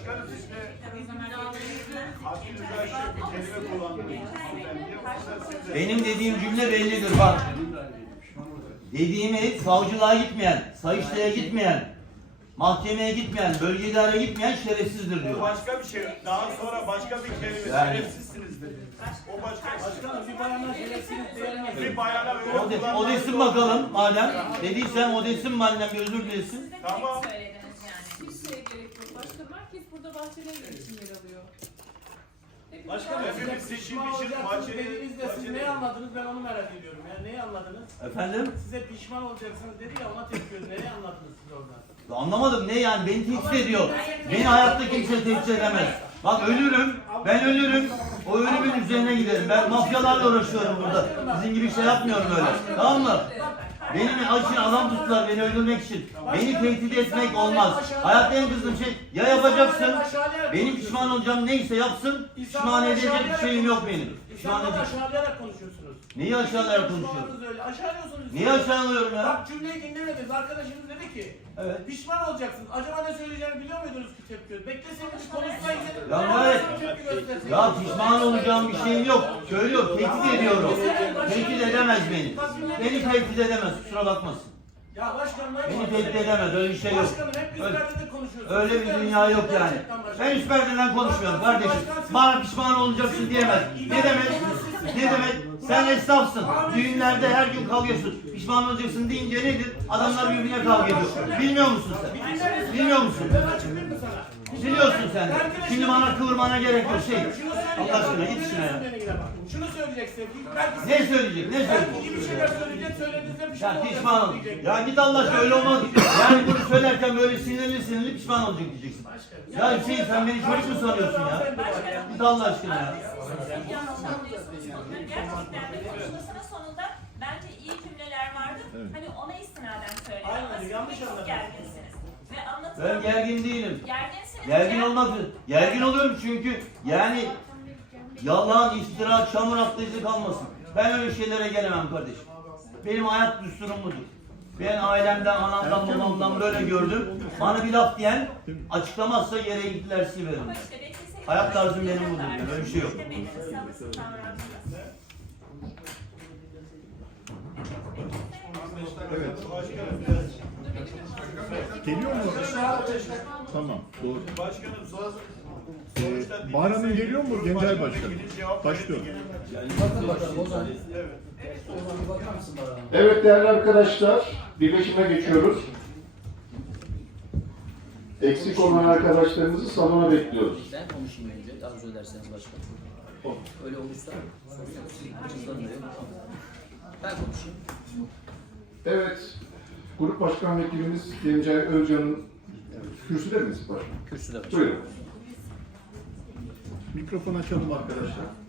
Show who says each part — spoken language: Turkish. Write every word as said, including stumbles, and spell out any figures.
Speaker 1: Başkanım işte haddinizi aşıp bir kelime kullandınız.
Speaker 2: Benim dediğim cümle bellidir bak. Dediğimi savcılığa gitmeyen, Sayıştay'a gitmeyen, mahkemeye gitmeyen, bölge idare gitmeyen şerefsizdir diyor.
Speaker 1: O başka bir şey. Daha sonra başka bir kelime.
Speaker 2: Yani.
Speaker 1: Şerefsizsiniz dedi. O başka.
Speaker 3: Başkanım bir bayana şerefsizlik diyemez.
Speaker 1: Bir bayana öyle
Speaker 2: O, de, o
Speaker 1: kullanmanız
Speaker 2: desin
Speaker 1: doğru.
Speaker 2: bakalım madem. Dediysem o desin madem bir özür dilesin.
Speaker 1: Tamam.
Speaker 4: Hiç şeye gerek yok. Başkanım herkes burada bahçelerle için yer alıyor.
Speaker 3: Başkanım
Speaker 1: Hepimiz
Speaker 3: size
Speaker 1: seçim
Speaker 3: pişman
Speaker 1: için
Speaker 3: olacaksınız
Speaker 1: bahçeli-
Speaker 3: dediğinizde siz
Speaker 1: bahçeli-
Speaker 3: neyi anladınız ben onu merak ediyorum. Yani neyi anladınız?
Speaker 2: Efendim?
Speaker 3: Size pişman olacaksınız dedi ya ona tepki veriyorum. Neyi anladınız siz orada?
Speaker 2: Anlamadım ne yani beni tehdit ediyor. Beni hayatta kimse tehdit edemez. Bak ölürüm, ben ölürüm, o ölümün üzerine giderim. Ben mafyalarla uğraşıyorum burada. Sizin gibi şey yapmıyorum öyle. Tamam mı? Benim için adam tuttular beni öldürmek için. Beni tehdit etmek olmaz. Hayatta en kızdığım şey ya yapacaksın, benim pişman olacağım neyse yapsın, pişman edecek bir şeyim yok benim. Pişman
Speaker 3: İnsanları
Speaker 2: edecek.
Speaker 3: aşağılayarak konuşuyorsunuz.
Speaker 2: Neyi aşağılayarak konuşuyorum?
Speaker 3: Konuşmanız öyle. Aşağılıyorsunuz.
Speaker 2: Neyi aşağılıyorum ya?
Speaker 3: Bak cümleyi dinlemediniz. Arkadaşınız dedi ki
Speaker 2: Evet.
Speaker 3: pişman olacaksınız. Acaba ne söyleyeceğini biliyor muydunuz ki tepki? Bekleseydiniz konuşsaydınız.
Speaker 2: Ya hayır.
Speaker 3: Tepki gösterseydiniz.
Speaker 2: Ya pişman olacağım bir şeyim yok. Söylüyor, tehdit ediyorum. Tehdit edemez beni. Beni tehdit edemez, kusura bakmasın.
Speaker 3: Ya başkanım
Speaker 2: Beni tehdit edemez, öyle bir şey yok.
Speaker 3: Başkanım hep üst
Speaker 2: Öyle,
Speaker 3: perdede konuşuyorsunuz.
Speaker 2: öyle bir dünya yok yani. Ben üst perdeden konuşmuyorum kardeşim. Bana pişman olacaksın diyemez. Ne demek? Ne demek? Sen esnafsın. Düğünlerde her gün kavga ediyorsun. Pişman olacaksın deyince nedir? Adamlar birbirine kavga ediyor. Bilmiyor musun sen? Bilmiyor musun?
Speaker 3: Ben açıklayayım mı sana?
Speaker 2: Biliyorsun sen de. Şimdi bana kıvırmana gerek yok şey.
Speaker 3: Şunu söyleyeceğim.
Speaker 2: Allah aşkına git işine ya.
Speaker 3: Şunu söyleyeceksin. Belki
Speaker 2: Ne söyleyecek? Ne
Speaker 3: belki
Speaker 2: söyleyecek?
Speaker 3: iyi bir şeyler söyleyecek. Söylediğinizde pişman
Speaker 2: Ya
Speaker 3: olacaksın
Speaker 2: pişman ol.
Speaker 3: diyecek.
Speaker 2: Ya git Allah aşkına öyle olmaz. Yani bunu söylerken böyle sinirli sinirli pişman olacak diyeceksin. Ya Hüseyin sen beni çocuk mu sanıyorsun ya? Git Allah aşkına ya.
Speaker 5: Yanlış anlıyorsunuz konuları. Gerçekten de konuşmasının sonunda bence iyi cümleler vardı. Hani ona istinaden söylüyorum.
Speaker 3: Aynen,
Speaker 5: Ama siz
Speaker 3: yanlış
Speaker 5: çok
Speaker 3: anladın.
Speaker 5: gerginsiniz. Ve
Speaker 2: Ben
Speaker 5: anlatılan...
Speaker 2: gergin değilim.
Speaker 5: Gerginsiniz.
Speaker 2: Gergin
Speaker 5: ya.
Speaker 2: olmak Gergin oluyorum çünkü yani yalan, iftira, çamur atlayıcı kalmasın. Ben öyle şeylere gelemem kardeşim. Benim hayat düsturum budur. Ben ailemden, anamdan, babamdan böyle gördüm. Bana bir laf diyen açıklamazsa yere gittiler siverim.
Speaker 5: Ama işte bekleseydim-
Speaker 2: Hayat tarzım benim budur. Yani. Öyle bir şey yok.
Speaker 5: İstemediniz, sabırsız davrandınız.
Speaker 6: Evet. Geliyor mu? Tamam, doğru.
Speaker 1: Başkanım sonuçta
Speaker 6: Ee, Bahar Hanım geliyor mu Gencay Başkan? Başlıyor.
Speaker 1: Evet.
Speaker 7: Evet değerli arkadaşlar, birleşime geçiyoruz. Eksik olan arkadaşlarımızı salona bekliyoruz.
Speaker 8: Ben konuşayım önce, arzu ederseniz başkanım. Öyle olursa sorun yok. Cızdan da yok. Ben konuşayım.
Speaker 7: Evet, Grup Başkan Vekilimiz Gencay Özcan'ın kürsüde miyiz başkanım?
Speaker 8: Kürsüde başkanım.
Speaker 7: Buyurun.
Speaker 6: Mikrofon açalım arkadaşlar.